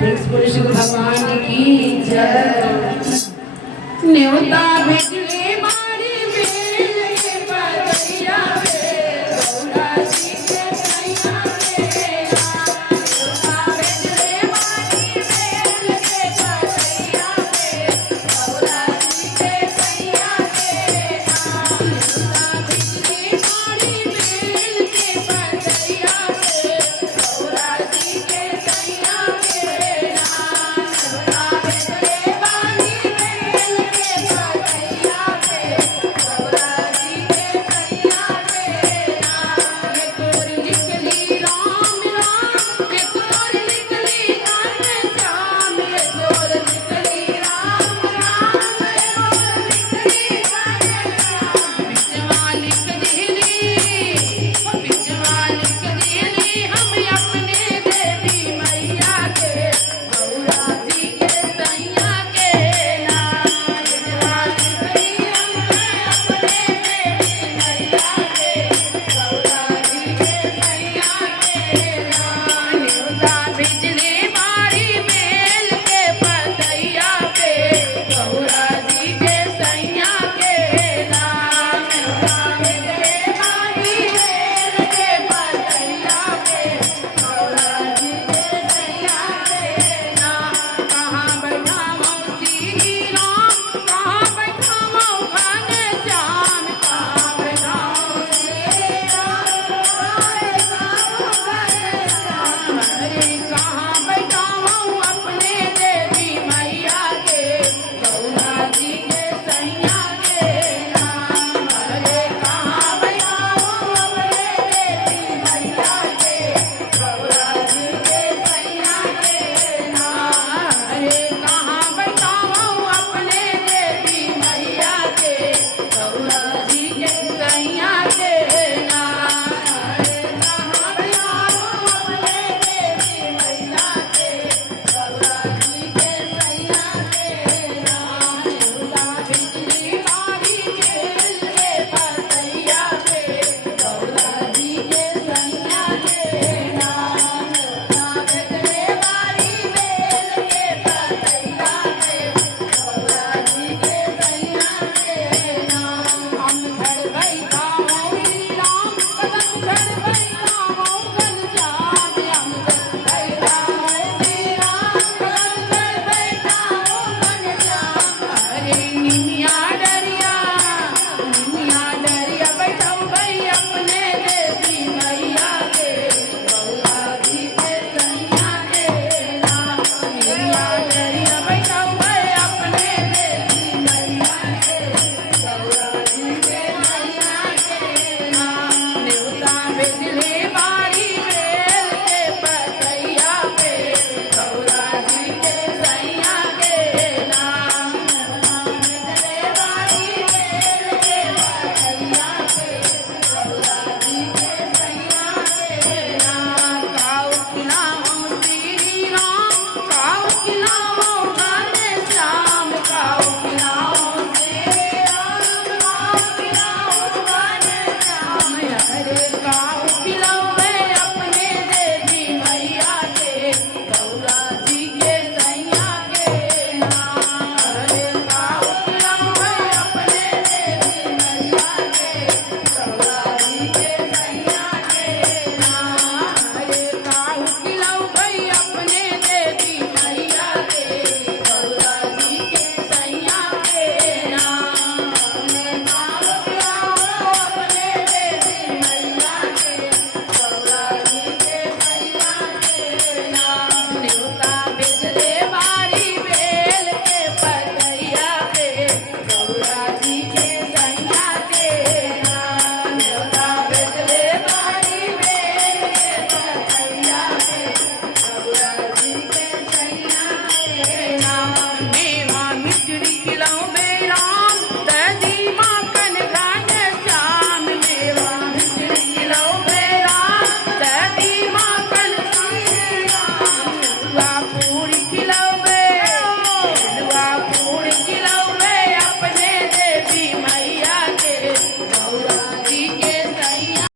कृष्ण भगवान की जय। न्योता भेजले बाड़ी बेल के पतैया रे, गौरा जी के सैया रे न्योता भेजले बाड़ी बेल के पतैया रे, गौरा जी के सैया रे न्योता भेजले बाड़ी बेल के पतैया रे, गौरा जी के सैया रे न्योता भेजले बाड़ी बेल के पतैया रे, गौरा जी के सैया रे ये तोर लिखली राम राम, ये तोर लिखली कान्हे श्याम, ये तोर लिखली राम राम, ये तोर लिखली कान्हे श्याम। बिचवा लिख दिली, बिचवा लिख दिली हम अपने देवी मैया के, गौरा जी के सैया के नाम। बिचवा लिख दी हमने अपने देवी मैया के, गौरा जी के सैया के नाम। न्योता भेजले बाड़ी बेल के पतैया पे, गौरा जी के सैया के नाम। न्योता भेजले बाड़ी बेल के पतैया पे,